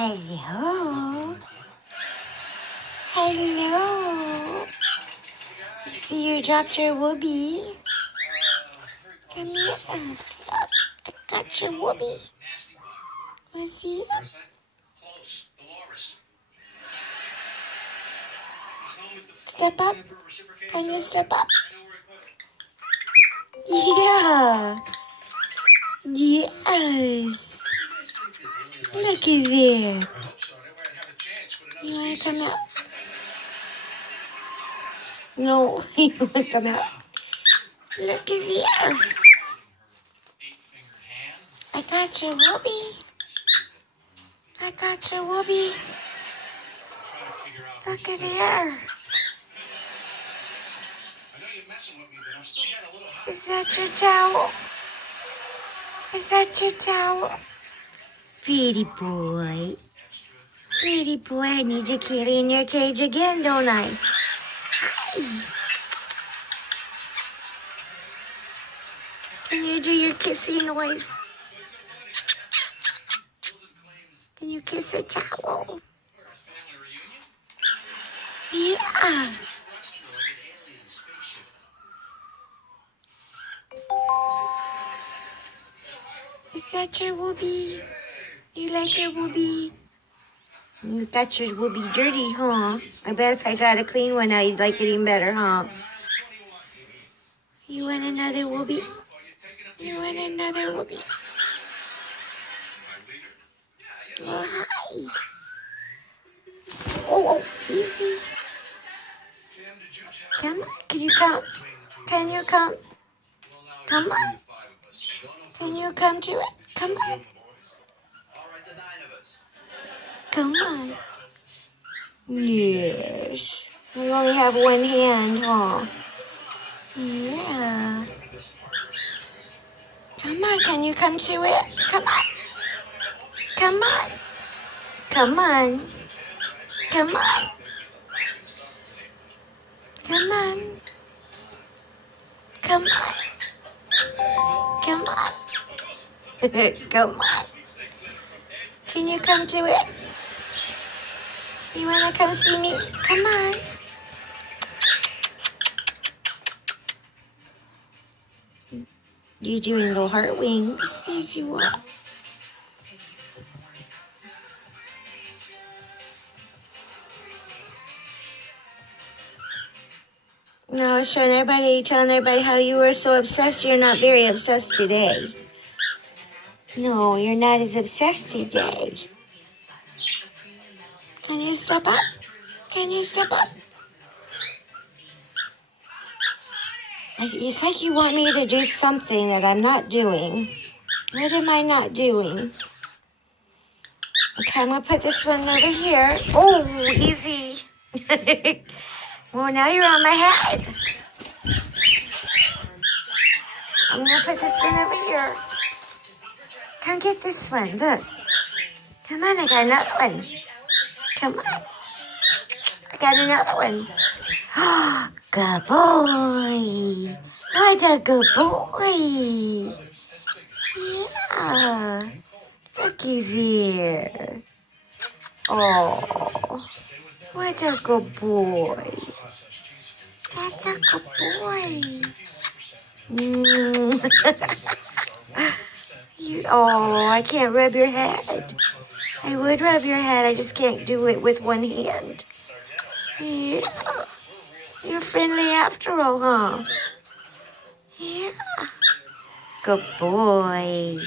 Hello. Hello. I see you dropped your whoopee. Come here. Look, I got your whoopee. Want to see it? Step up. Can you step up? Yeah. Yes. Look at there. You want to come out? No, you want to come out? Look at there. I got your whoopee. I got your whoopee. Look at there. Is that your towel? Is that your towel? Pretty boy. Pretty boy. I need your kitty in your cage again, don't I? Hi. Can you do your kissy noise? Can you kiss a towel? Yeah. Is that your whoopee? You like your whoopee? You got your whoopee dirty, huh? I bet if I got a clean one now, you'd like it even better, huh? You want another whoopee? You want another whoopee? Well, hi. Oh, easy. Come on, can you come? Can you come? Come on. Can you come to it? Come on. Come on. Yes. You only have one hand, huh? Yeah. Come on, can you come to it? Come on. Come on. Come on. Come on. Come on. Come on. Come on. Come on. Can you come to it? You want to come see me? Come on. You're doing little heart wings. Yes, you are. No, I was showing everybody, telling everybody how you were so obsessed. You're not very obsessed today. No, you're not as obsessed today. Can you step up? Can you step up? It's like you want me to do something that I'm not doing. What am I not doing? Okay, I'm going to put this one over here. Oh, easy. Well, now you're on my head. I'm going to put this one over here. Come get this one. Look. Come on, I got another one. Come on. I got another one. Oh, good boy. What a good boy. Yeah. Look at there. Oh, what a good boy. That's a good boy. I can't rub your head. I would rub your head. I just can't do it with one hand. Yeah. You're friendly after all, huh? Yeah. Good boy.